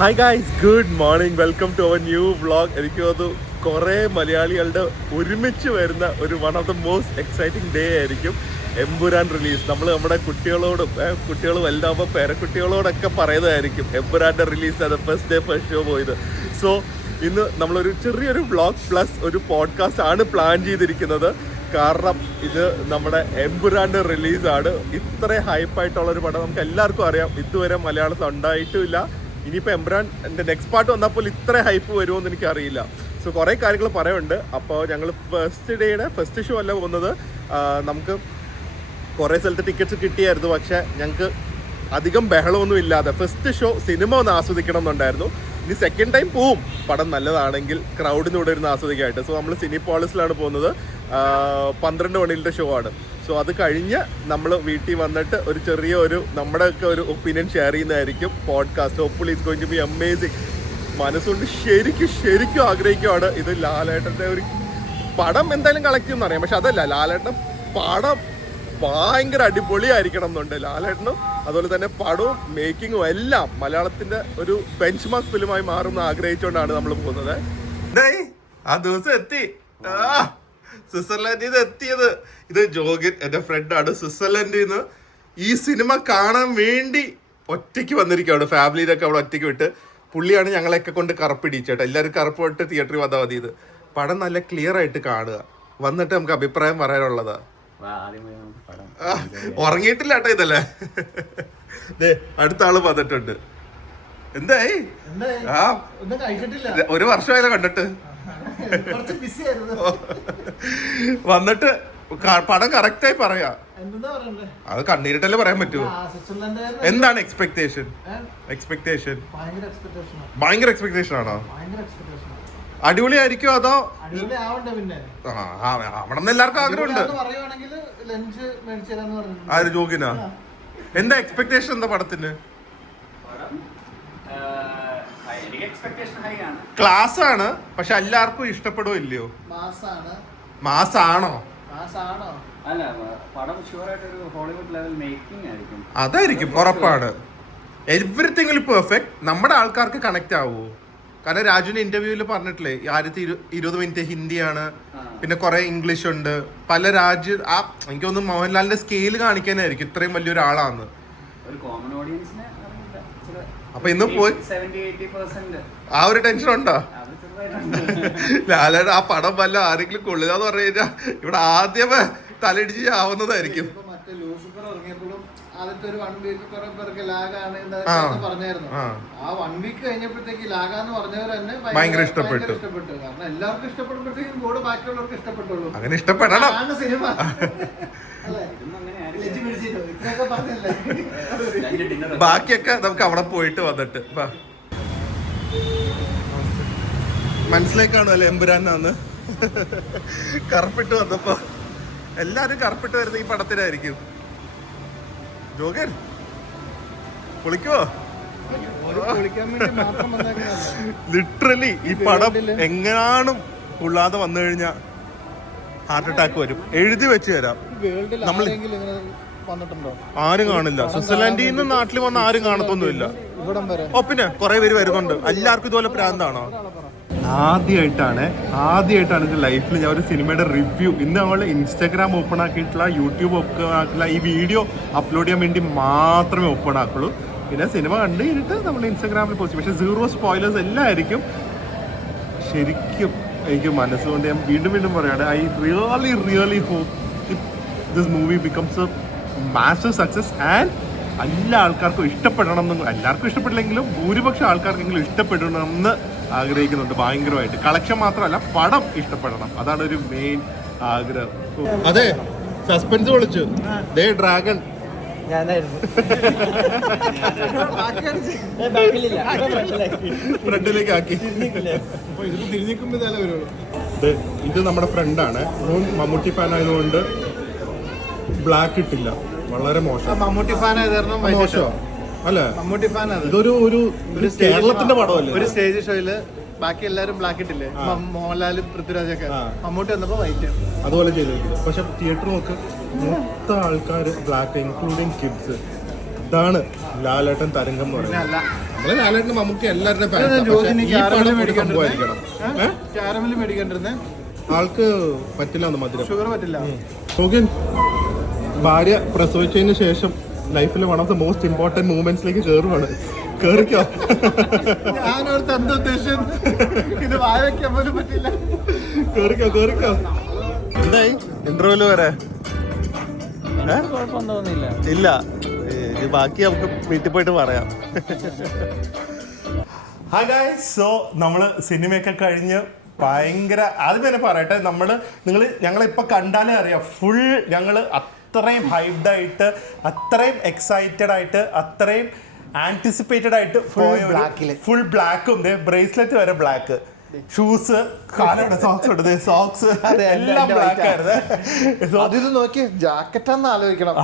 Hi guys, good morning, welcome to our new vlog. എനിക്ക് തോന്നുന്നു കുറേ മലയാളികളുടെ ഒരുമിച്ച് വരുന്ന ഒരു one of the most exciting day ആയിരിക്കും എമ്പുരാൻ റിലീസ്. നമ്മൾ നമ്മുടെ കുട്ടികളോടും കുട്ടികൾ വലുതാകുമ്പോൾ പേരക്കുട്ടികളോടൊക്കെ പറയുന്നതായിരിക്കും എമ്പുരാൻ്റെ റിലീസ് അത് ഫസ്റ്റ് ഡേ ഫസ്റ്റ് ഷോ പോയത്. സോ ഇന്ന് നമ്മളൊരു ചെറിയൊരു വ്ളോഗ് പ്ലസ് ഒരു പോഡ്കാസ്റ്റ് ആണ് പ്ലാൻ ചെയ്തിരിക്കുന്നത്. കാരണം ഇത് നമ്മുടെ എമ്പുരാൻ്റെ റിലീസാണ്. ഇത്ര ഹൈപ്പായിട്ടുള്ളൊരു പടം നമുക്ക് എല്ലാവർക്കും അറിയാം, ഇതുവരെ മലയാളത്തിൽ ഉണ്ടായിട്ടുമില്ല. ഇനിയിപ്പോൾ എമ്പുരാൻ്റെ നെക്സ്റ്റ് പാർട്ട് വന്നപ്പോൾ ഇത്ര ഹൈപ്പ് വരുമോ എന്ന് എനിക്കറിയില്ല. സോ കുറേ കാര്യങ്ങൾ പറയുന്നുണ്ട്. അപ്പോൾ ഞങ്ങൾ ഫസ്റ്റ് ഡേയുടെ ഫസ്റ്റ് ഷോ അല്ല പോകുന്നത്. നമുക്ക് കുറേ സ്ഥലത്ത് ടിക്കറ്റ്സ് കിട്ടിയായിരുന്നു, പക്ഷേ ഞങ്ങൾക്ക് അധികം ബഹളമൊന്നും ഇല്ലാതെ ഫസ്റ്റ് ഷോ സിനിമ ഒന്ന് ആസ്വദിക്കണം എന്നുണ്ടായിരുന്നു. ഇനി സെക്കൻഡ് ടൈം പോവും പടം നല്ലതാണെങ്കിൽ ക്രൗഡിനൂടെ ഇരുന്ന് ആസ്വദിക്കാനായിട്ട്. സോ നമ്മൾ സിനിപോളിസിലാണ് പോകുന്നത്. 12 മണിയിലത്തെ ഷോ ആണ്. സോ അത് കഴിഞ്ഞ് നമ്മൾ വീട്ടിൽ വന്നിട്ട് ഒരു ചെറിയ നമ്മുടെയൊക്കെ ഒരു ഒപ്പീനിയൻ ഷെയർ ചെയ്യുന്നതായിരിക്കും podcast. Hopefully it's going to be amazing. മനസ്സുകൊണ്ട് ശരിക്കും ആഗ്രഹിക്കുവാണ് ഇത് ലാലേട്ടൻ്റെ ഒരു പടം എന്തായാലും കളക്ട് ചെയ്യുമെന്ന് അറിയാം. പക്ഷെ അതല്ല, ലാലേട്ടൻ പടം ഭയങ്കര അടിപൊളിയായിരിക്കണം എന്നുണ്ട്. ലാലേട്ടനും അതുപോലെ തന്നെ പടവും മേക്കിങ്ങും എല്ലാം മലയാളത്തിൻ്റെ ഒരു ബെഞ്ച് മാർക്ക് ഫിലിമായി മാറുമെന്ന് ആഗ്രഹിച്ചുകൊണ്ടാണ് നമ്മൾ പോകുന്നത്. ആ ദിവസം എത്തി, സ്വിറ്റ്സർലൻഡിൽ നിന്ന് എത്തിയത്. ഇത് ജോഗിൻ എൻ്റെ ഫ്രണ്ടാണ്. സ്വിറ്റ്സർലൻഡിൽ നിന്ന് ഈ സിനിമ കാണാൻ വേണ്ടി ഒറ്റയ്ക്ക് വന്നിരിക്കുകയാണ്. ഫാമിലിയിലൊക്കെ അവിടെ ഒറ്റയ്ക്ക് വിട്ട് പുള്ളിയാണ് ഞങ്ങളെയൊക്കെ കൊണ്ട് കറുപ്പിടിച്ചേട്ടാ. എല്ലാവരും കറുപ്പ് വിട്ട് തിയേറ്ററിൽ വന്നാൽ മതി. ഇത് പടം നല്ല ക്ലിയർ ആയിട്ട് കാണുക, വന്നിട്ട് നമുക്ക് അഭിപ്രായം പറയാനുള്ളതാ. ഉറങ്ങിയിട്ടില്ല കേട്ടോ ഇതല്ലേ. അടുത്ത ആള് വന്നിട്ടുണ്ട്. എന്തായി? ഒരു വർഷമായാലും കണ്ടിട്ട് വന്നിട്ട് പടം കറക്റ്റായി പറയാ. അത് കണ്ണീരിട്ടല്ലേ പറയാൻ പറ്റൂ. എന്താണ് എക്സ്പെക്ടേഷൻ? ഭയങ്കര എക്സ്പെക്ടേഷൻ ആണോ? അടിപൊളിയായിരിക്കും അതോ? അവിടെ നിന്ന് എല്ലാവർക്കും ആഗ്രഹമുണ്ട്. ആര് ജോഗിനാ? എന്താ എക്സ്പെക്ടേഷൻ? എന്താ പടത്തിന്? ക്ലാസ് ആണ്, പക്ഷെ എല്ലാവർക്കും ഇഷ്ടപ്പെടുവോ ഇല്ലയോ? മാസാണോ? അതായിരിക്കും, ഉറപ്പാണ്. Everything perfect. നമ്മുടെ ആൾക്കാർക്ക് കണക്ട് ആവുമോ? കാരണം രാജുവിന്റെ ഇന്റർവ്യൂവിൽ പറഞ്ഞിട്ടില്ലേ, 20 മിനിറ്റ് ഹിന്ദിയാണ്, പിന്നെ കുറെ ഇംഗ്ലീഷ് ഉണ്ട്. പല എനിക്ക് തോന്നുന്നു മോഹൻലാലിന്റെ സ്കെയിൽ കാണിക്കാനായിരിക്കും ഇത്രയും വലിയൊരു ആളാന്ന്. അപ്പൊ ഇന്ന് പോയി ആ ഒരു ടെൻഷൻ ഉണ്ടോ? ലാലേട്ടൻ ആ പടം വല്ല ആരെങ്കിലും കൊള്ളുക പറഞ്ഞു കഴിഞ്ഞാൽ ഇവിടെ ആദ്യമേ തലയിടിച്ച് ആവുന്നതായിരിക്കും. ആദ്യത്തെ ഒരു 1 വീക്ക് കുറെ പേർക്ക് ലാഗാണ് പറഞ്ഞായിരുന്നു. ആ 1 വീക്ക് കഴിഞ്ഞപ്പോഴത്തേക്ക് ലാഗാന്ന് പറഞ്ഞവർ തന്നെ ഭയങ്കര ഇഷ്ടപ്പെട്ടു. കാരണം എല്ലാവർക്കും ഇഷ്ടപ്പെടുമ്പോഴത്തേക്കും കൂടെ ബാക്കിയുള്ളവർക്ക് ഇഷ്ടപ്പെട്ടുള്ളൂ. അങ്ങനെ ഇഷ്ടപ്പെടണം സിനിമ. ബാക്കിയൊക്കെ നമുക്ക് അവിടെ പോയിട്ട് വന്നിട്ട് മനസ്സിലേക്ക് കാണുമല്ലേ എമ്പുരാനാന്ന്. കറുപ്പിട്ട് വന്നപ്പോ എല്ലാരും കറുപ്പിട്ട് വരുന്ന ഈ പടത്തിനായിരിക്കും. ജോഗൻ പൊളിക്കുവോ? ലിറ്ററലി ഈ പടം എങ്ങാനും കൊള്ളാതെ വന്നു കഴിഞ്ഞാൽ ഹാർട്ട് അറ്റാക്ക് വരും. എഴുതി വെച്ച് തരാം. നമ്മൾ ആരും കാണില്ല. സ്വിറ്റ്സർലൻഡിൽ നിന്ന് നാട്ടിൽ വന്ന ആരും കാണത്തൊന്നുമില്ല. പിന്നെ കുറെ പേര് വരുന്നുണ്ട്. എല്ലാവർക്കും ഇതുപോലെ പ്രാന്താണോ? ആദ്യമായിട്ടാണ് എൻ്റെ ലൈഫിൽ ഞാൻ ഒരു സിനിമയുടെ റിവ്യൂ, ഇന്ന് നമ്മൾ ഇൻസ്റ്റാഗ്രാം ഓപ്പൺ ആക്കിയിട്ടുള്ള, യൂട്യൂബ് ഓപ്പൺ ആക്കിയിട്ടുള്ള, ഈ വീഡിയോ അപ്ലോഡ് ചെയ്യാൻ വേണ്ടി മാത്രമേ ഓപ്പൺ ആക്കുള്ളൂ. പിന്നെ സിനിമ കണ്ടു കഴിഞ്ഞിട്ട് നമ്മൾ ഇൻസ്റ്റാഗ്രാമിൽ പോസ്റ്റ്. പക്ഷേ 0 സ്പോയിലേഴ്സ് എല്ലാം ആയിരിക്കും. ശരിക്കും എനിക്ക് മനസ്സുകൊണ്ട് ഞാൻ വീണ്ടും പറയാണ്, I really hope this movie becomes a massive success and എല്ലാ ആൾക്കാർക്കും ഇഷ്ടപ്പെടണം എന്ന്. എല്ലാവർക്കും ഇഷ്ടപ്പെട്ടില്ലെങ്കിലും ഭൂരിപക്ഷം ആൾക്കാർക്കെങ്കിലും ഇഷ്ടപ്പെടണമെന്ന് ആഗ്രഹിക്കുന്നുണ്ട് ഭയങ്കരമായിട്ട്. കളക്ഷൻ മാത്രമല്ല, പടം ഇഷ്ടപ്പെടണം. അതാണ് ഒരു മെയിൻ ആഗ്രഹം. അതെ, സസ്പെൻസ് വിളിച്ചു. ദേ ഡ്രാഗൺ ഫ്രണ്ടിലേക്ക് ആക്കി. ഇത് നമ്മുടെ ഫ്രണ്ടാണ്. മമ്മൂട്ടി ഫാൻ ആയതുകൊണ്ട് ബ്ലാക്ക് ഇട്ടില്ല. വളരെ മോശം. മമ്മൂട്ടി ഫാൻ ആയതായിരുന്നു. മോശം അല്ലേ? മമ്മൂട്ടി ഫാൻ. ഇതൊരു കേരളത്തിന്റെ പടമല്ലേ? ഒരു സ്റ്റേജ് ഷോയില് ബാക്കി എല്ലാരും ബ്ലാക്ക് ഇട്ടില്ലേ, മോഹൻലാലും പൃഥ്വിരാജൊക്കെ. മമ്മൂട്ടി വന്നപ്പോ വൈറ്റ് അതുപോലെ ചെയ്തിരിക്കും. പക്ഷെ തിയേറ്റർ നോക്ക്, മൊത്തം ആൾക്കാർ ബ്ലാക്ക്, ഇൻക്ലൂഡിങ് കിഡ്സ്. ഇതാണ് ലാലേട്ടൻ തരംഗം എന്ന് പറയുന്നത്. നമ്മളെ ലാലേട്ടന് നമുക്ക് എല്ലാവരുടെയും ക്യാരമൽ മേടിക്കണ്ടിരുന്നേ. ആൾക്ക് പറ്റില്ല മധുരം, ഷുഗർ പറ്റില്ല. ഭാര്യ പ്രസവിച്ചതിന് ശേഷം ലൈഫിൽ one of the most important മൂവ്മെന്റ്സിലേക്ക് കയറുവാണ്. കേറിക്കോ. ഞാനോർത്ത് എന്താ ഉദ്ദേശം, ഇത് വായ വെക്കാൻ പോലും പറ്റില്ല. കേറിക്കോ. എന്തായി ഇന്റർവ്യൂല് വരെ? ഇല്ല, ബാക്കി നമുക്ക് വീട്ടിൽ പോയിട്ട് പറയാം. ഹായ് ഗായ്സ്, സോ നമ്മള് സിനിമയൊക്കെ കഴിഞ്ഞ് ഭയങ്കര ആദ്യം തന്നെ പറയട്ടെ, ഞങ്ങളിപ്പോൾ കണ്ടാലേ അറിയാം, ഫുൾ ഞങ്ങൾ അത്രയും ഹൈപ്ഡ് ആയിട്ട്, അത്രയും എക്സൈറ്റഡ് ആയിട്ട്, അത്രയും ആന്റിസിപ്പേറ്റഡ് ആയിട്ട് ഫുൾ ബ്ലാക്കും ബ്രേസ്ലെറ്റ് വരെ ബ്ലാക്ക്, ഷൂസ്, കാലയുടെ സോക്സ് എല്ലാം ബ്ലാക്ക് ആയിരുന്നു. നോക്കി ജാക്കറ്റാന്ന് ആലോചിക്കണം.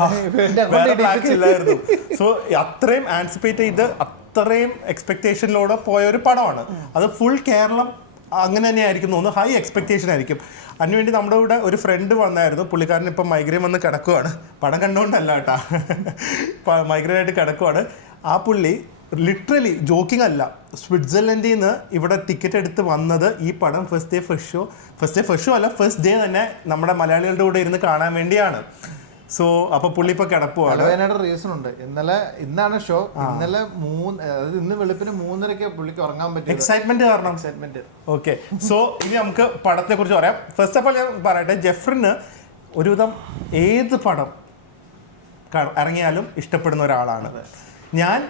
സോ അത്രയും ആന്റിസിപ്പേറ്റ് ചെയ്ത് അത്രയും എക്സ്പെക്ടേഷനിലൂടെ പോയ ഒരു പടമാണ് അത്. ഫുൾ കേരളം അങ്ങനെ തന്നെ ആയിരിക്കും തോന്നുന്നു, ഹൈ എക്സ്പെക്ടേഷൻ ആയിരിക്കും. അതിനുവേണ്ടി നമ്മുടെ കൂടെ ഒരു ഫ്രണ്ട് വന്നായിരുന്നു. പുള്ളിക്കാരൻ ഇപ്പം മൈഗ്രെയിൻ വന്ന് കിടക്കുവാണ്, പടം കണ്ടുകൊണ്ടല്ല കേട്ടാ, മൈഗ്രെയിൻ ആയിട്ട് കിടക്കുവാണ്. ആ പുള്ളി ലിറ്ററലി ജോക്കിംഗ് അല്ല, സ്വിറ്റ്സർലൻഡിൽ നിന്ന് ഇവിടെ ടിക്കറ്റ് എടുത്ത് വന്നത് ഈ പടം ഫസ്റ്റ് ഡേ തന്നെ നമ്മുടെ മലയാളികളുടെ കൂടെ ഇരുന്ന് കാണാൻ വേണ്ടിയാണ്. സോ അപ്പൊ പുള്ളി ഇപ്പൊ കിടപ്പുവാണ്. റീസൺ ഉണ്ട്. ഇന്നാണ് ഷോ. ഇന്നലെ ഇന്ന് വെളുപ്പിന് 3:30 പുള്ളിക്ക് ഉറങ്ങാൻ പറ്റും, എക്സൈറ്റ്മെന്റ് കാരണം. ഓക്കെ, സോ ഇനി നമുക്ക് പടത്തെ കുറിച്ച് പറയാം. ഫസ്റ്റ് ഓഫ് ഓൾ ഞാൻ പറയട്ടെ, ജെഫ്രിന് ഒരുവിധം ഏത് പടം ഇറങ്ങിയാലും ഇഷ്ടപ്പെടുന്ന ഒരാളാണ്. ഞാൻ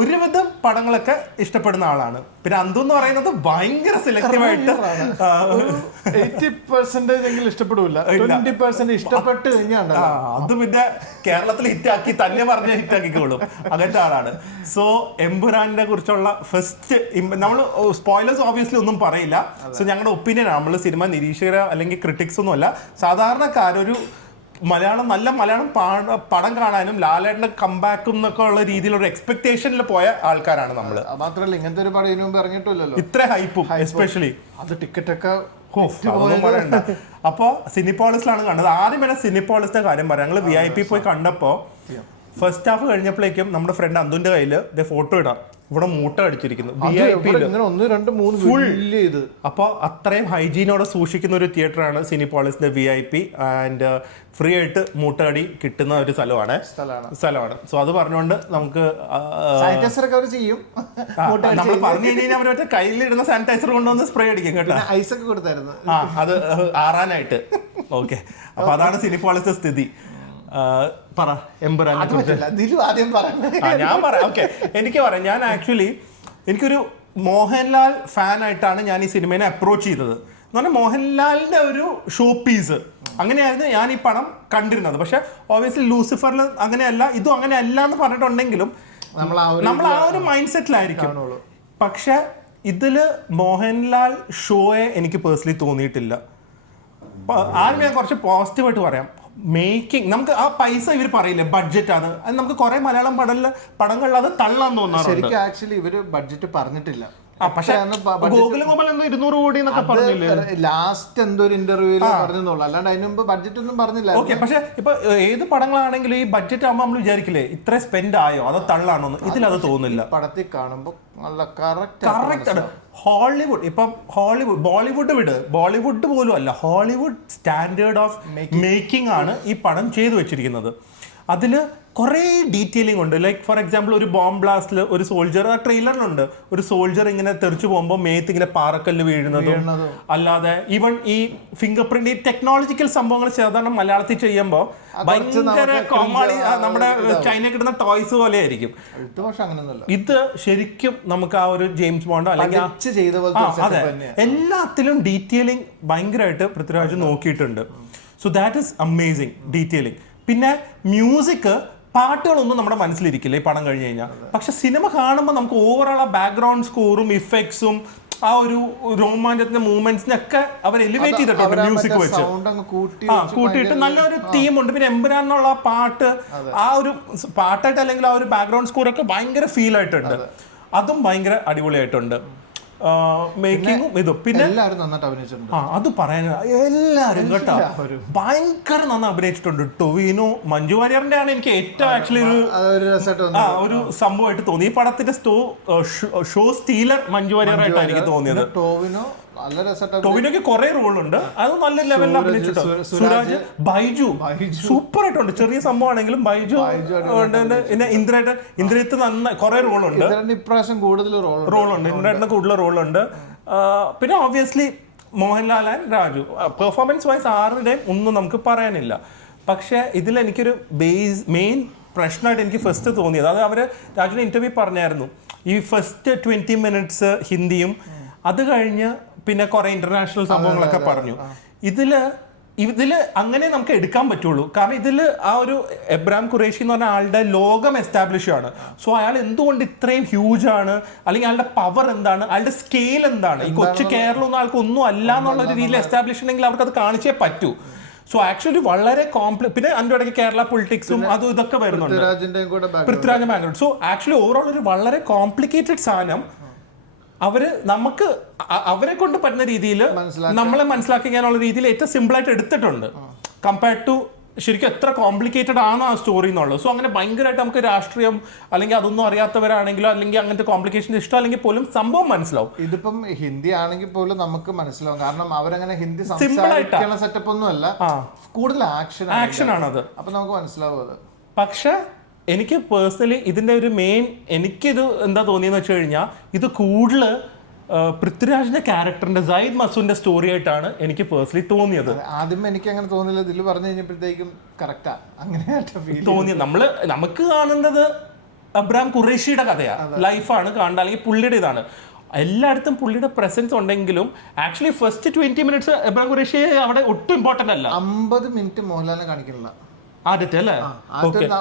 ഒരുവിധം പടങ്ങളൊക്കെ ഇഷ്ടപ്പെടുന്ന ആളാണ്. പിന്നെ അന്തു എന്ന് പറയുന്നത് ഭയങ്കര സെലക്റ്റീവായിട്ട് 80% ഇഷ്ടപ്പെടില്ല, 20% ഇഷ്ടപ്പെട്ട് കഴിഞ്ഞാൽ അത് പിന്നെ കേരളത്തിൽ ഹിറ്റാക്കി തന്നെ പറഞ്ഞ് ഹിറ്റാക്കിക്കോളും, അങ്ങനത്തെ ആളാണ്. സോ എമ്പുരാനെ കുറിച്ചുള്ള ഫസ്റ്റ് നമ്മൾ സ്പോയിലേഴ്സ് ഓബിയസ്ലി ഒന്നും പറയില്ല. സോ ഞങ്ങളുടെ ഒപ്പീനിയൻ ആണ്, നമ്മൾ സിനിമ നിരീക്ഷകരോ അല്ലെങ്കിൽ ക്രിട്ടിക്സ് ഒന്നും അല്ല, സാധാരണക്കാരൊരു നല്ല മലയാളം പടം കാണാനും ലാലേട്ടന്റെ കംബാക്കും എന്നൊക്കെ ഉള്ള രീതിയിലൊരു എക്സ്പെക്ടേഷനിൽ പോയ ആൾക്കാരാണ് നമ്മൾ. മാത്രമല്ല ഇങ്ങനത്തെ ഒരു പടം ഇതിനു മുമ്പ് ഇറങ്ങിയിട്ടില്ലല്ലോ, ഇത്ര ഹൈപ്പും എസ്പെഷ്യലി. അത് ടിക്കറ്റ് ഒക്കെ പറയണ്ട. അപ്പൊ സിനിപോളിസിലാണ് കണ്ടത്. ആദ്യം വേണം സിനിപോളിസിന്റെ കാര്യം പറയാം. ഞങ്ങൾ VIP പോയി കണ്ടപ്പോ ഫസ്റ്റ് ഹാഫ് കഴിഞ്ഞപ്പോഴേക്കും നമ്മുടെ ഫ്രണ്ട് അന്തുന്റെ കയ്യില് ഫോട്ടോ ഇടാം, ഇവിടെ മൂട്ട അടിച്ചിരിക്കുന്നു VIP. അപ്പോൾ അത്രയും ഹൈജീനോടെ സൂക്ഷിക്കുന്ന ഒരു തിയേറ്ററാണ് സിനിപോളിസിന്റെ VIP. ആൻഡ് ഫ്രീ ആയിട്ട് മൂട്ടടി കിട്ടുന്ന ഒരു സ്ഥലമാണ്. സോ അത് പറഞ്ഞുകൊണ്ട് നമുക്ക് നമ്മൾ പറഞ്ഞു കഴിഞ്ഞാൽ അവർ മറ്റേ കയ്യിലിടുന്ന സാനിറ്റൈസർ കൊണ്ടുവന്ന് സ്പ്രേ അടിക്കും കേട്ടോ, ഐസൊക്കെ കൊടുത്തായിരുന്നു. അത് ആറാനായിട്ട്. ഓക്കെ, അപ്പൊ അതാണ് സിനിപോളിസിന്റെ സ്ഥിതി. പറ എമ്പുരാനെ കുറിച്ച്. ഞാൻ പറയാം. ഓക്കെ, എനിക്ക് പറയാം. ഞാൻ ആക്ച്വലി എനിക്കൊരു മോഹൻലാൽ ഫാനായിട്ടാണ് ഞാൻ ഈ സിനിമയെ അപ്രോച്ച് ചെയ്തത്. എന്ന് പറഞ്ഞാൽ മോഹൻലാലിന്റെ ഒരു ഷോ പീസ് അങ്ങനെയായിരുന്നു ഞാൻ ഈ പടം കണ്ടിരുന്നത്. പക്ഷെ ഓബിയസ്ലി ലൂസിഫറിൽ അങ്ങനെയല്ല, ഇതും അങ്ങനെ അല്ല എന്ന് പറഞ്ഞിട്ടുണ്ടെങ്കിലും നമ്മൾ ആ ഒരു മൈൻഡ് സെറ്റിലായിരിക്കും. പക്ഷെ ഇതില് മോഹൻലാൽ ഷോയെ എനിക്ക് പേഴ്സണലി തോന്നിയിട്ടില്ല. ആദ്യം ഞാൻ കുറച്ച് പോസിറ്റീവായിട്ട് പറയാം. മേക്കിംഗ്, നമുക്ക് ആ പൈസ ഇവർ പറയില്ലേ ബഡ്ജറ്റ് ആണ്, അത് നമുക്ക് കുറെ മലയാളം പടങ്ങളിൽ അത് തള്ളാൻ തോന്നാറുണ്ട്. ശരിക്കും ആക്ച്വലി ഇവര് ബഡ്ജറ്റ് പറഞ്ഞിട്ടില്ല. പക്ഷേ ഗോകുലം ഗോപാൽ എന്തോ 200 കോടി എന്നൊക്കെ പറഞ്ഞില്ലേ ലാസ്റ്റ് എന്തോ ഒരു ഇന്റർവ്യൂല് പറഞ്ഞോളൂ, അല്ലാണ്ട് അതിന് മുമ്പ് ബഡ്ജറ്റ് ഒന്നും പറഞ്ഞില്ല. ഓക്കെ, പക്ഷെ ഇപ്പൊ ഏത് പടങ്ങളാണെങ്കിലും ഈ ബഡ്ജറ്റ് ആകുമ്പോൾ നമ്മൾ വിചാരിക്കില്ലേ ഇത്ര സ്പെൻഡ് ആയോ അതോ തള്ളാണോ, ഇതിലത് തോന്നില്ല. പടത്തിൽ കാണുമ്പോൾ നല്ല കറക്റ്റ് ആണ്. ഹോളിവുഡ്, ഇപ്പം ബോളിവുഡ് പോലും അല്ല, ഹോളിവുഡ് സ്റ്റാൻഡേർഡ് ഓഫ് മേക്കിംഗ് ആണ് ഈ പടം ചെയ്തു വെച്ചിരിക്കുന്നത്. അതിൽ കുറേ ഡീറ്റെയിലിംഗ് ഉണ്ട്. ലൈക്ക് ഫോർ എക്സാമ്പിൾ ഒരു ബോംബ് ബ്ലാസ്റ്റിൽ ഒരു സോൾജർ, ആ ട്രെയിലറിലുണ്ട്, ഒരു സോൾജർ ഇങ്ങനെ തെറിച്ചു പോകുമ്പോൾ മേത്ത് ഇങ്ങനെ പാറക്കല്ല് വീഴുന്നതും, അല്ലാതെ ഈവൻ ഈ ഫിംഗർ പ്രിന്റ്, ഈ ടെക്നോളജിക്കൽ സംഭവങ്ങൾ സാധാരണ മലയാളത്തിൽ ചെയ്യുമ്പോൾ ഭയങ്കര കോമാളി, നമ്മുടെ ചൈന കിട്ടുന്ന ടോയ്സ് പോലെ ആയിരിക്കും. ഇത് ശരിക്കും നമുക്ക് ആ ഒരു ജെയിംസ് ബോണ്ട് അല്ലെങ്കിൽ അതെ എല്ലാത്തിലും ഡീറ്റെയിലിംഗ് ഭയങ്കരമായിട്ട് പൃഥ്വിരാജ് നോക്കിയിട്ടുണ്ട്. So that is amazing detailing. പിന്നെ മ്യൂസിക്, പാട്ടുകളൊന്നും നമ്മുടെ മനസ്സിലിരിക്കില്ല ഈ പടം കഴിഞ്ഞ് കഴിഞ്ഞാൽ. പക്ഷെ സിനിമ കാണുമ്പോൾ നമുക്ക് ഓവറോൾ ആ ബാക്ക്ഗ്രൗണ്ട് സ്കോറും ഇഫക്ട്സും ആ ഒരു രോമാഞ്ചത്തിന്റെ മൂവ്മെന്റ്സിനൊക്കെ അവർ എലിവേറ്റ് ചെയ്തിട്ടുണ്ട് മ്യൂസിക് വെച്ച്. കൂട്ടിയിട്ട് നല്ലൊരു തീമുണ്ട്. പിന്നെ എമ്പുരാൻ എന്നുള്ള പാട്ട്, ആ ഒരു പാട്ടായിട്ട് അല്ലെങ്കിൽ ആ ഒരു ബാക്ക്ഗ്രൗണ്ട് സ്കോറൊക്കെ ഭയങ്കര ഫീൽ ആയിട്ടുണ്ട്. അതും ഭയങ്കര അടിപൊളിയായിട്ടുണ്ട്. മേക്കിങ്ങും ഇതും. പിന്നെ എല്ലാവരും നന്നായിട്ട് അഭിനയിച്ചിട്ടുണ്ട്. അത് പറയാൻ എല്ലാരും കേട്ടോ ഭയങ്കര നന്നായി അഭിനയിച്ചിട്ടുണ്ട്. ടൊവിനോ, മഞ്ജു വാര്യറിന്റെ ആണ് എനിക്ക് ഏറ്റവും ആക്ച്വലി ഒരു സംഭവമായിട്ട് തോന്നി. ഈ പടത്തിന്റെ ഷോ സ്റ്റീലർ മഞ്ജു വാര്യറായിട്ടാണ് എനിക്ക് തോന്നിയത്. ടൊവിനോക്ക് കുറെ റോളുണ്ട്, അത് നല്ല ലെവലിൽ അഭിനയിച്ചിട്ടുണ്ട്. സുരാജ്, ബൈജു സൂപ്പർ ആയിട്ടുണ്ട്. ചെറിയ സംഭവമാണെങ്കിലും ബൈജു പിന്നെ ഇന്ദ്രജിത്ത് നന്നായി കുറെ റോളുണ്ട്. ഇപ്രാവശ്യം കൂടുതൽ റോളുണ്ട്, ഇന്ദ്രേട്ടന് കൂടുതൽ റോളുണ്ട്. പിന്നെ obviously Mohanlal and Raju performance wise ആരുടെയും ഒന്നും നമുക്ക് പറയാനില്ല. പക്ഷെ ഇതിൽ എനിക്കൊരു മെയിൻ പ്രശ്നമായിട്ട് എനിക്ക് ഫസ്റ്റ് തോന്നിയത്, അത് അവര് രാജുവിന്റെ ഇന്റർവ്യൂ പറഞ്ഞായിരുന്നു, ഈ ഫസ്റ്റ് 20 minutes ഹിന്ദിയും അത് കഴിഞ്ഞ് പിന്നെ കുറെ ഇന്റർനാഷണൽ സംഭവങ്ങളൊക്കെ പറഞ്ഞു. ഇതില് അങ്ങനെ നമുക്ക് എടുക്കാൻ പറ്റുള്ളൂ. കാരണം ഇതില് ആ ഒരു എബ്രാം ഖുറേഷി എന്ന് പറഞ്ഞ ആളുടെ ലോകം എസ്റ്റാബ്ലിഷ് ആണ്. സോ അയാൾ എന്തുകൊണ്ട് ഇത്രയും ഹ്യൂജ് ആണ്, അല്ലെങ്കിൽ അയാളുടെ പവർ എന്താണ്, അയാളുടെ സ്കെയിൽ എന്താണ്, ഈ കൊച്ചു കേരളം ഒന്നും ആൾക്ക് ഒന്നും അല്ല എന്നുള്ള ഒരു രീതിയിൽ എസ്റ്റാബ്ലിഷ് ഉണ്ടെങ്കിൽ അവർക്ക് അത് കാണിച്ചേ പറ്റൂ. സോ ആക്ച്വലി വളരെ പിന്നെ അതിൻ്റെ ഇടയ്ക്ക് കേരള പൊളിറ്റിക്സും അതും ഇതൊക്കെ വരുന്നുണ്ട്, Prithviraj background. So actually overall ഒരു വളരെ കോംപ്ലിക്കേറ്റഡ് സാധനം നമുക്ക് അവരെ കൊണ്ട് പറ്റുന്ന രീതിയിൽ നമ്മളെ മനസ്സിലാക്കിക്കാനുള്ള രീതിയിൽ ഏറ്റവും സിമ്പിൾ ആയിട്ട് എടുത്തിട്ടുണ്ട് കമ്പയർഡ് ടു ശരിക്കും എത്ര കോംപ്ലിക്കേറ്റഡ് ആണ് ആ സ്റ്റോറി എന്നുള്ളത്. സോ അങ്ങനെ ഭയങ്കരമായിട്ട് നമുക്ക് രാഷ്ട്രീയം അല്ലെങ്കിൽ അതൊന്നും അറിയാത്തവരാണെങ്കിലോ അല്ലെങ്കിൽ അങ്ങനത്തെ കോംപ്ലിക്കേഷൻ ഇഷ്ടം അല്ലെങ്കിൽ പോലും സംഭവം മനസ്സിലാവും. ഇതിപ്പം ഹിന്ദി ആണെങ്കിൽ പോലും നമുക്ക് മനസ്സിലാവും, കാരണം അവരങ്ങനെ ഹിന്ദി സംസാരിക്കുന്ന സെറ്റപ്പ് ഒന്നും അല്ല, കൂടുതൽ ആക്ഷൻ ആണത്. അപ്പൊ നമുക്ക് മനസ്സിലാവും അത്. പക്ഷെ എനിക്ക് പേഴ്സണലി ഇതിന്റെ ഒരു എനിക്കിത് എന്താ തോന്നിയെന്ന് വെച്ച് കഴിഞ്ഞാൽ ഇത് കൂടുതൽ പൃഥ്വിരാജിന്റെ ക്യാരക്ടറിന്റെ സയ്യിദ് മസൂദിന്റെ സ്റ്റോറി ആയിട്ടാണ് എനിക്ക് പേഴ്സണലി തോന്നിയത്. ആദ്യം എനിക്ക് അങ്ങനെ തോന്നില്ല, ഇതിൽ പറഞ്ഞു കഴിഞ്ഞപ്പോഴത്തേക്കും കറക്റ്റാ അങ്ങനെ തോന്നിയത്. നമുക്ക് കാണേണ്ടത് എബ്രാം ഖുറേഷിയുടെ കഥയാണ്, ലൈഫാണ് കാണേണ്ടത്, അല്ലെങ്കിൽ പുള്ളിയുടെ ഇതാണ്. എല്ലായിടത്തും പുള്ളിയുടെ പ്രസൻസ് ഉണ്ടെങ്കിലും actually first 20 minutes Abraham Qureshi അവിടെ ഒട്ടും ഇമ്പോർട്ടന്റ് അല്ല. 50 minutes മോഹൻലാലിനെ കാണിക്കുന്നില്ല ആദ്യത്തെ അല്ലേ,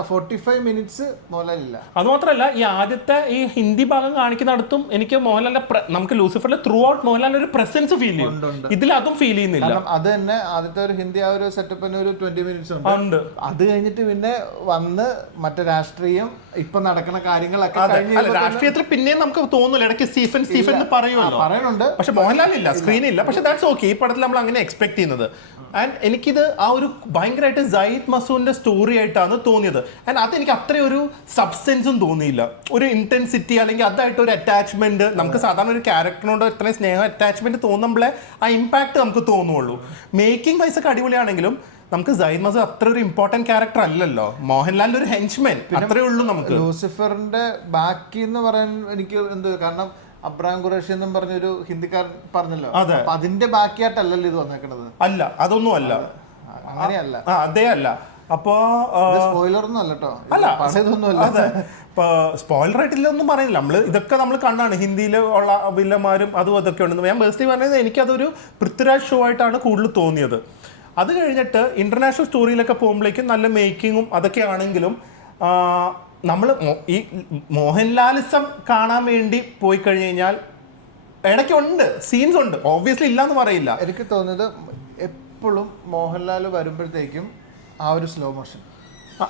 45 minutes മോഹൻലാലില്ല. അത് മാത്രമല്ല ഈ ആദ്യത്തെ ഈ ഹിന്ദി ഭാഗം കാണിക്കുന്നിടത്തും എനിക്ക് മോഹൻലാലിന്റെ നമുക്ക് ലൂസിഫറിലെ ത്രൂ ഔട്ട് മോഹൻലാലിന്റെ ഒരു പ്രസൻസ് ഫീൽ ചെയ്യും. ഇതിൽ അതും ഫീൽ ചെയ്യുന്നില്ല. അത് തന്നെ ആദ്യത്തെ ഒരു ഹിന്ദി ആ ഒരു സെറ്റപ്പിന് ഒരു 20 minutes ഉണ്ട്. അത് കഴിഞ്ഞിട്ട് പിന്നെ വന്ന് മറ്റേ രാഷ്ട്രീയം ഇപ്പൊ നടക്കുന്ന കാര്യങ്ങളൊക്കെ രാഷ്ട്രീയത്തിൽ പിന്നെയും നമുക്ക് തോന്നില്ല, ഇടയ്ക്ക് സ്റ്റീഫൻ എന്ന് പറയുന്നുണ്ട്, പക്ഷെ മോഹൻലാലില്ല, സ്ക്രീനില്ല. പക്ഷെ ദാറ്റ്സ് ഓക്കെ, ഈ പടത്തിൽ നമ്മൾ അങ്ങനെ എക്സ്പെക്ട് ചെയ്യുന്നത്. ആൻഡ് എനിക്കിത് ആ ഒരു ഭയങ്കരമായിട്ട് സയ്യിദ് മസൂദിന്റെ സ്റ്റോറി ആയിട്ടാണ് തോന്നിയത്. ആൻഡ് അതെനിക്ക് അത്രയും ഒരു സബ്സ്റ്റൻസും തോന്നിയില്ല, ഒരു ഇന്റൻസിറ്റി അല്ലെങ്കിൽ അതായിട്ട് ഒരു അറ്റാച്ച്മെന്റ്. നമുക്ക് സാധാരണ ഒരു ക്യാരക്ടറിനോട് ഇത്രയും സ്നേഹം അറ്റാച്ച്മെന്റ് തോന്നുമ്പോഴേ ആ ഇമ്പാക്ട് നമുക്ക് തോന്നുള്ളൂ. മേക്കിംഗ് വൈസ് ഒക്കെ അടിപൊളിയാണെങ്കിലും നമുക്ക് സയ്യിദ് മസൂദ് അത്ര ഒരു ഇമ്പോർട്ടന്റ് ക്യാരക്ടർ അല്ലല്ലോ, മോഹൻലാലിന്റെ ഒരു ഹെൻച്ച്മാൻ അത്രേ ഉള്ളൂ. നമുക്ക് ലൂസിഫറിന്റെ ബാക്കി എന്ന് പറയാൻ എനിക്ക് എന്ത്, കാരണം അബ്രാം ഖുറേഷി എന്നും പറഞ്ഞൊരു ഹിന്ദിക്കാരൻ പറഞ്ഞല്ലോ, അതിന്റെ ബാക്കിയായിട്ടല്ലല്ലോ ഇത് വന്നേക്കണത്. അല്ല, അതൊന്നും അല്ല, അങ്ങനെയല്ല, അതേ അല്ല. അപ്പോ സ്പോയിലർ ഒന്നും അല്ലട്ടോ, അതെ സ്പോയിലർ ആയിട്ടില്ല ഒന്നും പറയുന്നില്ല. ഇതൊക്കെ നമ്മൾ കണ്ടാണ് ഹിന്ദിയിൽ ഉള്ള വില്ലന്മാരും അതും അതൊക്കെ ഉണ്ടെന്ന്. ഞാൻ ബേസിക്കലി പറഞ്ഞത് എനിക്കതൊരു പൃഥ്വിരാജ് ഷോ ആയിട്ടാണ് കൂടുതൽ തോന്നിയത്. അത് കഴിഞ്ഞിട്ട് ഇന്റർനാഷണൽ സ്റ്റോറിയിലൊക്കെ പോകുമ്പോഴേക്കും നല്ല മേക്കിങ്ങും അതൊക്കെ ആണെങ്കിലും നമ്മൾ ഈ മോഹൻലാലിസം കാണാൻ വേണ്ടി പോയി കഴിഞ്ഞു കഴിഞ്ഞാൽ ഇടയ്ക്കുണ്ട് സീൻസ് ഉണ്ട്, ഓബ്വിയസ്ലി ഇല്ലാന്ന് പറയില്ല. എനിക്ക് തോന്നുന്നത് എപ്പോഴും മോഹൻലാൽ വരുമ്പോഴത്തേക്കും ആ ഒരു സ്ലോ മോഷൻ.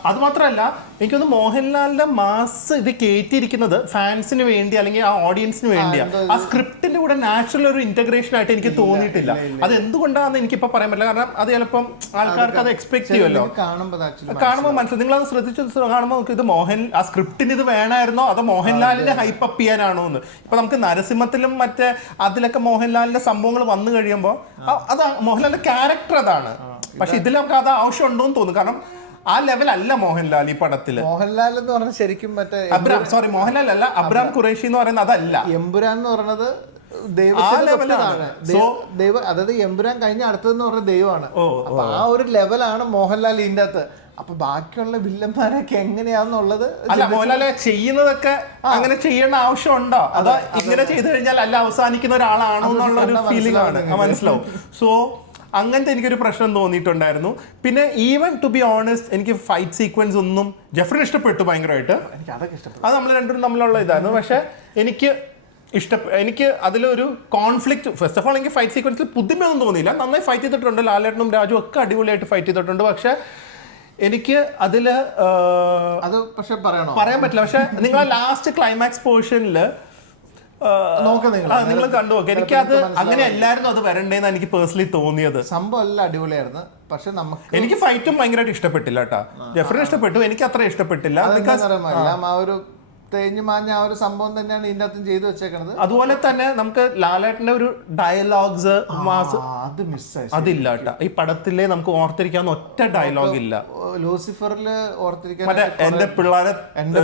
അത് മാത്രമല്ല എനിക്കൊന്ന് മോഹൻലാലിന്റെ മാസ് ഇത് കയറ്റിയിരിക്കുന്നത് ഫാൻസിന് വേണ്ടി അല്ലെങ്കിൽ ആ ഓഡിയൻസിന് വേണ്ടിയാണ്. ആ സ്ക്രിപ്റ്റിന്റെ കൂടെ നാച്ചുറൽ ഒരു ഇന്റഗ്രേഷൻ ആയിട്ട് എനിക്ക് തോന്നിയിട്ടില്ല. അത് എന്തുകൊണ്ടാണെന്ന് എനിക്കിപ്പോ പറയാൻ പറ്റില്ല, കാരണം അത് ചിലപ്പം ആൾക്കാർക്ക് അത് എക്സ്പെക്ട് ചെയ്യുമല്ലോ, കാണുമ്പോൾ മനസ്സിലായി. നിങ്ങൾ അത് ശ്രദ്ധിച്ച് കാണുമ്പോൾ ഇത് ആ സ്ക്രിപ്റ്റിന് ഇത് വേണമായിരുന്നോ അതോ മോഹൻലാലിന്റെ ഹൈപ്പ് അപ്പ് ചെയ്യാനാണോ എന്ന്. ഇപ്പൊ നമുക്ക് നരസിംഹത്തിലും മറ്റേ അതിലൊക്കെ മോഹൻലാലിന്റെ സംഭവങ്ങൾ വന്നു കഴിയുമ്പോൾ അത് മോഹൻലാലിന്റെ ക്യാരക്ടർ അതാണ്. പക്ഷെ ഇതിൽ നമുക്ക് അത് ആവശ്യം ഉണ്ടോ എന്ന് തോന്നുന്നു, കാരണം ആ ലെവൽ അല്ല മോഹൻലാൽ ഈ പടത്തില്. മോഹൻലാൽ എന്ന് പറഞ്ഞാൽ ശരിക്കും മറ്റേ മോഹൻലാൽ അല്ല, അബ്രാം ഖുറേഷി എന്ന് പറയുന്നത് അതല്ല. എമ്പുരാൻ എന്ന് പറയുന്നത് അതായത് എമ്പുരാൻ കഴിഞ്ഞ അടുത്തതെന്ന് പറഞ്ഞ ദൈവമാണ്. അപ്പൊ ആ ഒരു ലെവലാണ് മോഹൻലാൽ ഇതിന്റെ അകത്ത്. അപ്പൊ ബാക്കിയുള്ള വില്ലന്മാരൊക്കെ എങ്ങനെയാന്നുള്ളത് അല്ല, മോഹൻലാൽ ചെയ്യുന്നതൊക്കെ അങ്ങനെ ചെയ്യേണ്ട ആവശ്യമുണ്ടോ, അതോ ഇങ്ങനെ ചെയ്തു കഴിഞ്ഞാൽ അല്ല അവസാനിക്കുന്ന ഒരാളാണോ എന്നുള്ള ഒരു ഫീലിംഗ് ആണ്, മനസ്സിലാവും. സോ അങ്ങനത്തെ എനിക്കൊരു പ്രശ്നം തോന്നിയിട്ടുണ്ടായിരുന്നു. പിന്നെ ഈവൻ ടു ബി ഓണസ്റ്റ് എനിക്ക് ഫൈറ്റ് സീക്വൻസ് ഒന്നും ജെഫ്രിന് ഇഷ്ടപ്പെട്ടു ഭയങ്കരമായിട്ട്, അത് നമ്മൾ രണ്ടുപേരും തമ്മിലുള്ള ഇതായിരുന്നു. പക്ഷെ എനിക്ക് അതിലൊരു കോൺഫ്ലിക്റ്റ്, ഫസ്റ്റ് ഓഫ് ഓൾ എനിക്ക് ഫൈറ്റ് സീക്വൻസിൽ പുതുമയൊന്നും തോന്നിയില്ല. നന്നായി ഫൈറ്റ് ചെയ്തിട്ടുണ്ട്, ലാലേട്ടനും രാജുവും ഒക്കെ അടിപൊളിയായിട്ട് ഫൈറ്റ് ചെയ്തിട്ടുണ്ട്. പക്ഷെ എനിക്ക് അതില് അത് പക്ഷെ പറയാൻ പറ്റില്ല. പക്ഷെ നിങ്ങൾ ലാസ്റ്റ് ക്ലൈമാക്സ് പോർഷനിൽ നിങ്ങൾ കണ്ടു നോക്കുക. എനിക്കത് അങ്ങനെ എല്ലാവരും അത് വരണ്ടേന്ന് എനിക്ക് പേഴ്സണലി തോന്നിയത്. സംഭവം എല്ലാം അടിപൊളിയായിരുന്നു. പക്ഷെ എനിക്ക് ഫൈറ്റും ഭയങ്കരമായിട്ട് ഇഷ്ടപ്പെട്ടില്ല കേട്ടോ. ജെഫറിന് ഇഷ്ടപ്പെട്ടു, എനിക്ക് അത്ര ഇഷ്ടപ്പെട്ടില്ല. എല്ലാം ആ ഒരു തേഞ്ഞു മാഞ്ഞ ആ ഒരു സംഭവം തന്നെയാണ് ഇതിന്റെ അകത്തും ചെയ്തു വെച്ചേക്കണത്. അതുപോലെ തന്നെ നമുക്ക് ലാലേട്ടന്റെ ഒരു ഡയലോഗ്സ് അത് മിസ്സായി, അതില്ല കേട്ടോ ഈ പടത്തിലെ. നമുക്ക് ഓർത്തിരിക്കാവുന്ന ഒറ്റ ഡയലോഗ് ഇല്ല. ലൂസിഫറില് ഓർത്തിരിക്കാൻ എന്റെ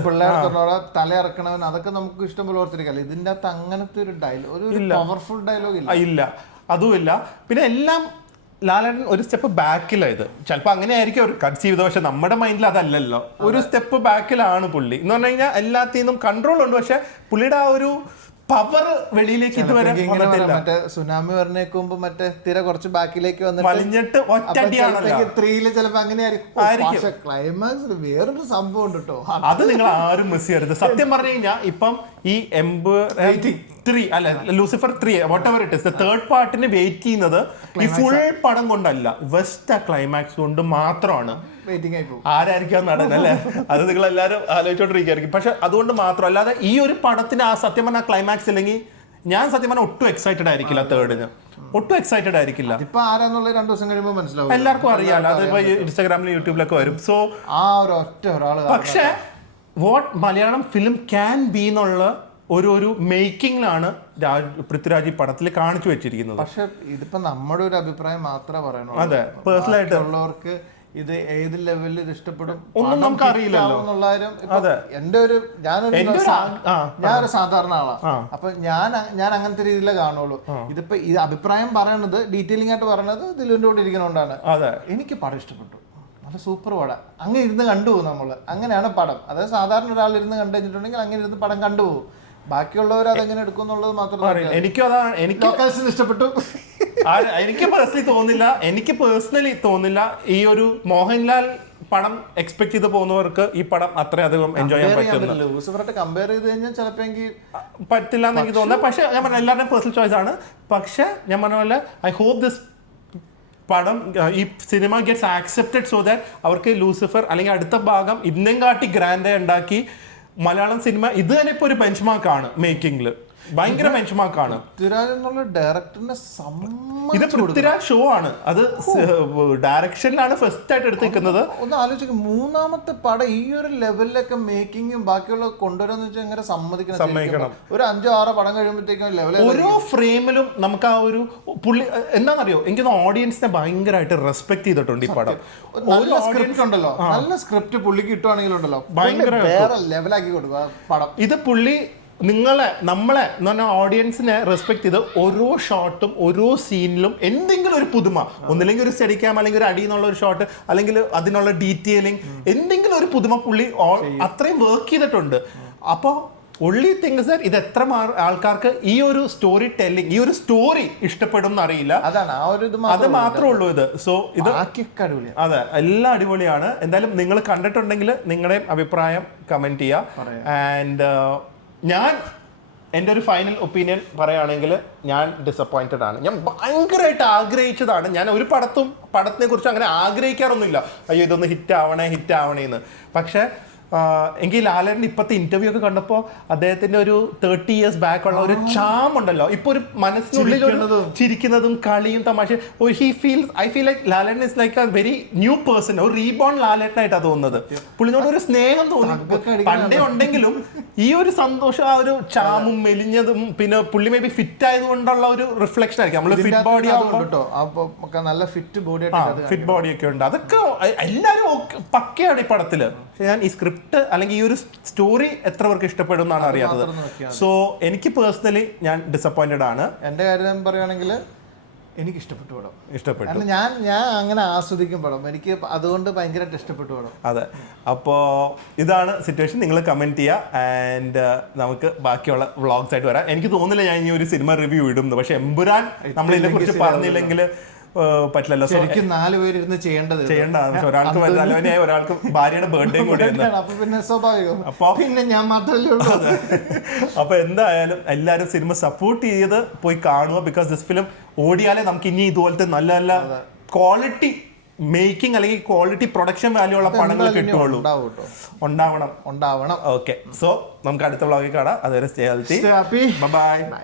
പിള്ളേരെ തലയിറക്കണവൻ, അതൊക്കെ നമുക്ക് ഇഷ്ടംപോലെ ഓർത്തിരിക്കാം. ഇതിന്റെ അകത്ത് അങ്ങനത്തെ ഒരു ഡയലോഗ്, ഒരു പവർഫുൾ ഡയലോഗ് ഇല്ല, അതുമില്ല. പിന്നെ എല്ലാം ലാലേട്ടൻ ഒരു സ്റ്റെപ്പ് ബാക്കിലായത്. ചിലപ്പോൾ അങ്ങനെ ആയിരിക്കും അവർ കൺസീവ് ചെയ്തത്, പക്ഷെ നമ്മുടെ മൈൻഡിൽ അതല്ലല്ലോ. ഒരു സ്റ്റെപ്പ് ബാക്കിലാണ് പുള്ളി എന്ന് പറഞ്ഞു കഴിഞ്ഞാൽ. എല്ലാത്തിനും കൺട്രോൾ ഉണ്ട്, പക്ഷെ പുള്ളിയുടെ ആ ഒരു പവർ വെളിയിലേക്ക് ഇതുവരെ മറ്റേ സുനാമി പറഞ്ഞേക്കുമ്പോ മറ്റേ തിര കുറച്ച് ബാക്കിലേക്ക് വലിഞ്ഞിട്ട് ത്രീയില് ചിലപ്പോ അങ്ങനെയായിരിക്കും. ക്ലൈമാക്സിൽ വേറൊരു സംഭവം ഉണ്ട് കേട്ടോ, അത് നിങ്ങൾ ആരും മിസ് ചെയ്യരുത്. സത്യം പറഞ്ഞു കഴിഞ്ഞാൽ ഇപ്പം ഈ Lucifer 3 whatever it is, third പാർട്ടിന് വെയിറ്റ് ചെയ്യുന്നത് ഈ ഫുൾ പടം കൊണ്ടല്ല, വെസ്റ്റ് ആ ക്ലൈമാക്സ് കൊണ്ട് മാത്രമാണ്. ആരായിരിക്കും നടൻ അല്ലെ, അത് നിങ്ങൾ എല്ലാവരും ആലോചിച്ചോണ്ടിരിക്കും. പക്ഷെ അതുകൊണ്ട് മാത്രം അല്ലാതെ ഈ ഒരു പടത്തിന് ആ സത്യം പറഞ്ഞ ക്ലൈമാക്സ് ഇല്ലെങ്കിൽ ഞാൻ സത്യം പറഞ്ഞാൽ ഒട്ടും എക്സൈറ്റഡ് ആയിരിക്കില്ല. തേർഡിന് ഒട്ടും എക്സൈറ്റഡ് ആയിരിക്കില്ല. ഇപ്പൊ ആരാന്നുള്ള 2 ദിവസം കഴിയുമ്പോൾ മനസ്സിലാവും, എല്ലാവർക്കും അറിയാലോ. അതിപ്പോ ഇൻസ്റ്റാഗ്രാമിലും യൂട്യൂബിലൊക്കെ വരും. സോ ആ ഒരു ഒറ്റ ഒരാൾ. പക്ഷെ what Malayalam film can be എന്നുള്ള ഒരു മേക്കിംഗിലാണ് പൃഥ്വിരാജ് ഈ പടത്തിൽ കാണിച്ചു വെച്ചിരിക്കുന്നത്. പക്ഷെ ഇതിപ്പോ നമ്മുടെ ഒരു അഭിപ്രായം മാത്രമേ പറയുന്നുള്ളൂ. അതെ, പേഴ്സണലായിട്ട് ഉള്ളവർക്ക് ഇത് ഏത് ലെവലിൽ ഇത് ഇഷ്ടപ്പെടും ഒന്നും നമുക്ക് അറിയില്ലല്ലോ. എന്റെ ഒരു ഞാനൊരു സാധാരണ ആളാണ്. അപ്പൊ ഞാൻ അങ്ങനത്തെ രീതിയിലേ കാണുള്ളൂ. ഇതിപ്പോ ഇത് അഭിപ്രായം പറയണത് ഡീറ്റെയിലിംഗ് ആയിട്ട് പറയണത് ദിലുവിന്റെ കൂടെ ഇരിക്കണോണ്ടാണ്. എനിക്ക് പടം ഇഷ്ടപ്പെട്ടു, നല്ല സൂപ്പർ പടം. അങ്ങനെ ഇരുന്ന് കണ്ടുപോകും നമ്മള്. അങ്ങനെയാണ് പടം. അതായത് സാധാരണ ഒരാൾ ഇരുന്ന് കണ്ടു കഴിഞ്ഞിട്ടുണ്ടെങ്കിൽ അങ്ങനെ ഇരുന്ന് പടം കണ്ടുപോകും. ബാക്കിയുള്ളവർ അതെങ്ങനെ എടുക്കും എന്നുള്ളത് മാത്രമേ. എനിക്ക് ഇഷ്ടപ്പെട്ടു. എനിക്ക് പേഴ്സണലി തോന്നില്ല ഈ ഒരു മോഹൻലാൽ പടം എക്സ്പെക്ട് ചെയ്ത് പോകുന്നവർക്ക് ഈ പടം അത്രയധികം എൻജോയ് ചെയ്യാൻ പറ്റില്ല. കമ്പയർ ചെയ്ത് കഴിഞ്ഞാൽ ചിലപ്പോൾ എനിക്ക് പറ്റില്ല എന്ന് എനിക്ക് തോന്നുന്നത്. പക്ഷെ ഞാൻ പറഞ്ഞ എല്ലാവരുടെയും പേഴ്സണൽ ചോയ്സ് ആണ്. പക്ഷെ ഞാൻ പറഞ്ഞ പോലെ ഐ ഹോപ്പ് ദിസ് പടം ഈ cinema gets accepted so that അവർക്ക് ലൂസിഫർ അല്ലെങ്കിൽ അടുത്ത ഭാഗം ഇന്നും കാട്ടി ഗ്രാൻഡ് ഉണ്ടാക്കി മലയാളം സിനിമ ഇത് തന്നെ ഇപ്പൊ ഒരു ബെഞ്ച് മാർക്കാണ് മേക്കിംഗില്. ഭയങ്കര ബെഞ്ച് മാർക്കാണ്. ഇത് പൃഥ്വിരാജ് ഷോ ആണ്. അത് ഡയറക്ഷനിലാണ് ഫസ്റ്റ് ആയിട്ട് എടുത്തിരിക്കുന്നത്. ഒന്ന് ആലോചിക്കും, മൂന്നാമത്തെ പടം ഈ ഒരു ലെവലിലൊക്കെ മേക്കിങ്ങും ബാക്കിയുള്ള കൊണ്ടുവരാന്ന് വെച്ചാൽ എങ്ങനെ സമ്മതിക്കണം. ഒരു 5-6 പടം കഴിയുമ്പോഴത്തേക്കും ലെവൽ ഓരോ ഫ്രെയിമിലും നമുക്ക് ആ ഒരു പുള്ളി എന്താണെന്നറിയോ, എനിക്ക് ഓഡിയൻസിനെ ഭയങ്കരമായിട്ട് റെസ്പെക്ട് ചെയ്തിട്ടുണ്ട് ഈ പടം. നല്ല സ്ക്രിപ്റ്റ് ഉണ്ടല്ലോ, നല്ല സ്ക്രിപ്റ്റ് പുള്ളിക്ക് കിട്ടുവാണെങ്കിലുണ്ടല്ലോ ഭയങ്കര ലെവലാക്കി കൊടുക്കുക പടം. ഇത് പുള്ളി നമ്മളെ എന്ന് പറഞ്ഞാൽ ഓഡിയൻസിനെ റെസ്പെക്ട് ചെയ്ത് ഓരോ ഷോട്ടും ഓരോ സീനിലും എന്തെങ്കിലും ഒരു പുതുമ, ഒന്നില്ലെങ്കിൽ ഒരു സ്റ്റഡി ക്യാം അല്ലെങ്കിൽ ഒരു അടി എന്നുള്ള ഒരു ഷോട്ട് അല്ലെങ്കിൽ അതിനുള്ള ഡീറ്റെയിലിംഗ്, എന്തെങ്കിലും ഒരു പുതുമ പുള്ളി അത്രയും വർക്ക് ചെയ്തിട്ടുണ്ട്. അപ്പോൾ ഒൺലി തിങ് ഇസ് ഇത് എത്ര ആൾക്കാർക്ക് ഈ ഒരു സ്റ്റോറി ടെല്ലിംഗ്, ഈ ഒരു സ്റ്റോറി ഇഷ്ടപ്പെടും എന്നറിയില്ല. അത് മാത്രമേ ഉള്ളൂ ഇത്. സോ ഇത് അതെ, എല്ലാം അടിപൊളിയാണ്. എന്തായാലും നിങ്ങൾ കണ്ടിട്ടുണ്ടെങ്കിൽ നിങ്ങളുടെ അഭിപ്രായം കമന്റ് ചെയ്യുക. ആൻഡ് ഞാൻ എൻ്റെ ഒരു ഫൈനൽ ഒപ്പീനിയൻ പറയുകയാണെങ്കിൽ ഞാൻ ഡിസപ്പോയിൻറ്റഡ് ആണ്. ഞാൻ ഭയങ്കരമായിട്ട് ആഗ്രഹിച്ചതാണ്. ഞാൻ ഒരു പടത്തിനെ കുറിച്ച് അങ്ങനെ ആഗ്രഹിക്കാറൊന്നുമില്ല, അയ്യോ ഇതൊന്ന് ഹിറ്റ് ആവണേ എന്ന്. പക്ഷേ എനിക്ക് ലാലേട്ടൻ്റെ ഇപ്പോഴത്തെ ഇന്റർവ്യൂ ഒക്കെ കണ്ടപ്പോൾ അദ്ദേഹത്തിന്റെ ഒരു 30 years ബാക്ക് ഉള്ള ഒരു ചാം ഉണ്ടല്ലോ, ഇപ്പൊ ഒരു മനസ്സിനുള്ളിൽ ചിരിക്കുന്നതും കളിയും തമാശ. I feel like Lalettan is like A very new person, ഒരു റീബോൺ ലാലേട്ടനായിട്ടാണ് തോന്നുന്നത്. പുള്ളിനോട് ഒരു സ്നേഹം തോന്നി പണ്ടേ ഉണ്ടെങ്കിലും ഈ ഒരു സന്തോഷം, ആ ഒരു ചാമും മെലിഞ്ഞതും പിന്നെ പുള്ളി മേ ബി ഫിറ്റ് ആയതുകൊണ്ടുള്ള ഒരു റിഫ്ലക്ഷൻ ആയിരിക്കും. നമ്മള് ഫിറ്റ് ബോഡി ആവുമ്പോൾ നല്ല ഫിറ്റ് ബോഡി ഒക്കെ ഉണ്ട്. അതൊക്കെ എല്ലാവരും പക്കയാണ് ഈ പടത്തില്. ഞാൻ ഈ സ്ക്രിപ്റ്റ് അല്ലെങ്കിൽ ഈ ഒരു സ്റ്റോറി എത്ര പേർക്ക് ഇഷ്ടപ്പെടും എന്നാണ് അറിയാത്തത്. സോ എനിക്ക് പേഴ്സണലി ഞാൻ ഡിസപ്പോയിന്റഡ് ആണ്. എന്റെ കാര്യം പറയുകയാണെങ്കിൽ എനിക്ക് ഇഷ്ടപ്പെട്ടു. ഞാൻ അങ്ങനെ ആസ്വദിക്കും പടം. എനിക്ക് അതുകൊണ്ട് ഭയങ്കരമായിട്ട് ഇഷ്ടപ്പെട്ടു പടം. അതെ, അപ്പോൾ ഇതാണ് സിറ്റുവേഷൻ. നിങ്ങൾ കമന്റ് ചെയ്യുക ആൻഡ് നമുക്ക് ബാക്കിയുള്ള വ്ളോഗ്സ് ആയിട്ട് വരാം. എനിക്ക് തോന്നുന്നില്ല ഞാൻ ഈ ഒരു സിനിമ റിവ്യൂ ഇടുന്നു, പക്ഷെ എമ്പുരാൻ നമ്മൾ ഇതിനെ കുറിച്ച് പറഞ്ഞില്ലെങ്കിൽ പറ്റില്ലല്ലോ. ശരിക്കും 4 പേര് ഇരുന്ന് ചെയ്യേണ്ടതാണ്. ഒരാൾക്ക് തലവനായി, ഒരാൾക്ക് ഭാര്യയുടെ ബർത്ത്ഡേ കൂടിയാണ്. പിന്നെ സ്വാഭാവികം. പിന്നെ ഞാൻ മാത്രമല്ലേ ഉള്ളൂ. അപ്പൊ എന്തായാലും എല്ലാവരും സിനിമ സപ്പോർട്ട് ചെയ്ത് പോയി കാണുക. ബിക്കോസ് ദിസ് ഫിലിം ഓടിയാലേ നമുക്ക് ഇനി ഇതുപോലത്തെ നല്ല നല്ല ക്വാളിറ്റി മേക്കിംഗ് അല്ലെങ്കിൽ ക്വാളിറ്റി പ്രൊഡക്ഷൻ വാല്യൂ ഉള്ള പടങ്ങൾ കിട്ടുള്ളൂ. ഉണ്ടാവണം. ഉണ്ടാവണം. ഓക്കെ, സോ നമുക്ക് അടുത്ത വ്ളോഗിൽ കാണാം. അതുവരെ stay healthy. Stay happy. By.